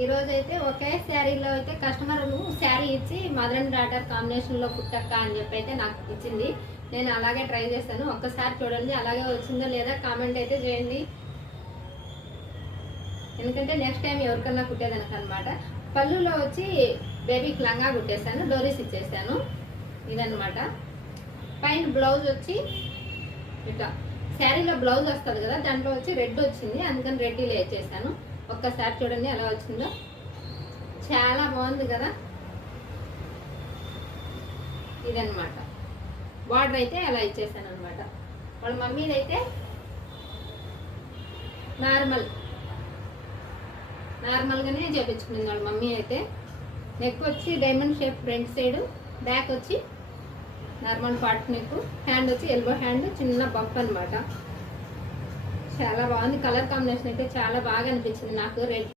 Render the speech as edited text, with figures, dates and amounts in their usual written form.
ఈ రోజు అయితే ఒకే శారీలో అయితే కస్టమర్ శారీ ఇచ్చి మదర్ అండ్ డాటర్ కాంబినేషన్లో కుట్టక్క అని చెప్పి అయితే నాకు ఇచ్చింది. నేను అలాగే ట్రై చేశాను. ఒక్కసారి చూడండి అలాగే వచ్చిందో లేదా కామెంట్ అయితే చేయండి. ఎందుకంటే నెక్స్ట్ టైం ఎవరికన్నా కుట్టేదానికి అనమాట. పళ్ళులో వచ్చి బేబీకి లంగా కుట్టేశాను, డోరీస్ ఇచ్చేసాను. ఇదనమాట. పైన బ్లౌజ్ వచ్చి ఇట్లా శారీలో బ్లౌజ్ వస్తుంది కదా, దాంట్లో వచ్చి రెడ్ వచ్చింది, అందుకని రెడ్డిలో వేసేసాను. ఒక్కసారి చూడండి ఎలా వచ్చిందో, చాలా బాగుంది కదా. ఇదనమాట బార్డర్ అయితే అలా ఇచ్చేసాను అనమాట. వాళ్ళ మమ్మీది అయితే నార్మల్గానే చేపించుకునింది వాళ్ళ మమ్మీ అయితే. నెక్ వచ్చి diamond shape front side, back వచ్చి నార్మల్ పార్ట్ నెక్, హ్యాండ్ వచ్చి ఎల్బో హ్యాండ్, చిన్న బఫ్ అనమాట. చాలా బాగుంది. కలర్ కాంబినేషన్ అయితే చాలా బాగా అనిపించింది నాకు. రెడ్